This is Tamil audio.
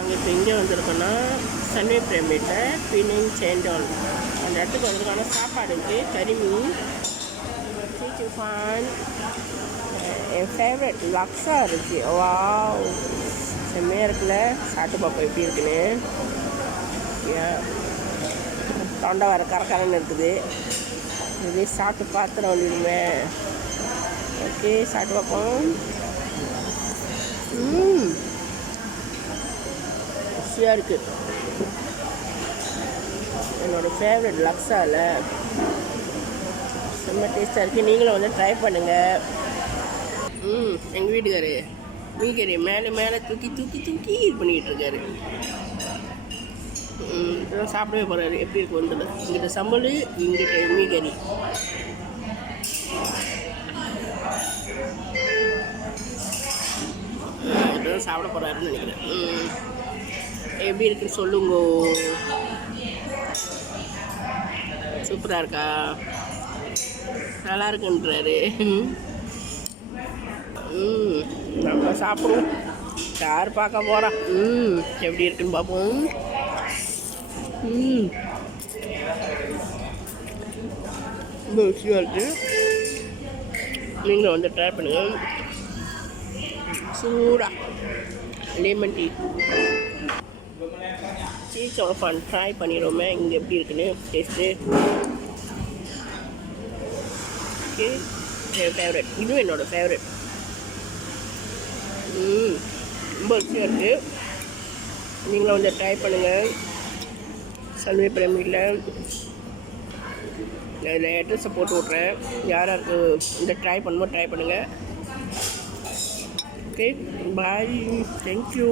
நாங்கள் இப்போ எங்கே வந்திருக்கோன்னா சன்வே பிரமிட்டில் பினிங் சேண்டால் அந்த இடத்துக்கு வந்திருக்கோன்னா சாப்பாடு இருக்குது கறிமீன் சீச்சுஃபான் என் ஃபேவரட் லக்ஸா இருக்குது. வாவ் செம்மையாக இருக்குல்ல. சாப்பிட்டு பார்ப்போம் எப்படி இருக்குன்னு. தொண்டை வர கரக்கரன்னு இருக்குது. இதே சாப்பிட்டு பார்த்துட வேண்டியதுமே. ஓகே சாப்பிட்டு பார்ப்போம். ருசியாக இருக்குது. என்னோடய ஃபேவரட் லக்ஸாவில் செம்ம டேஸ்ட்டாக இருக்குது. நீங்களும் வந்து ட்ரை பண்ணுங்கள். எங்கள் வீட்டுக்காரு மீன்கறி மேலே தூக்கி இது பண்ணிக்கிட்டு இருக்காரு. இதெல்லாம் சாப்பிடவே போகிறாரு. எப்படி இருக்கு வந்து இங்கிட்ட சம்பல், இங்கிட்ட மீன்கறி. இப்போதான் சாப்பிட போகிறாருன்னு நினைக்கிறேன். எப்படி இருக்குன்னு சொல்லுங்க. சூப்பராக இருக்கா? நல்லா இருக்குன்றாரு. நம்ம சாப்பிடுவோம். யார் பார்க்க போகிறா? எப்படி இருக்குன்னு பார்ப்போம். ரொம்ப ருசியாக இருக்குது. நீங்களும் வந்து ட்ரை பண்ணுங்கள். சூடாக லெமன் டீ சீச்சுஃபான் ட்ரை பண்ணிடுவோமே இங்கே எப்படி இருக்குன்னு டேஸ்ட்டு. ஓகே என் ஃபேவரட். இதுவும் என்னோடய ஃபேவரட். ரொம்ப ருசியாக இருக்குது. நீங்களும் வந்து ட்ரை பண்ணுங்கள். சன்வே பிரமிட்டில் இதில் அட்ரஸை போட்டு விட்றேன். யாராருக்கு இந்த ட்ரை பண்ணுமோ ட்ரை பண்ணுங்கள். Okay bye. தேங்க்யூ.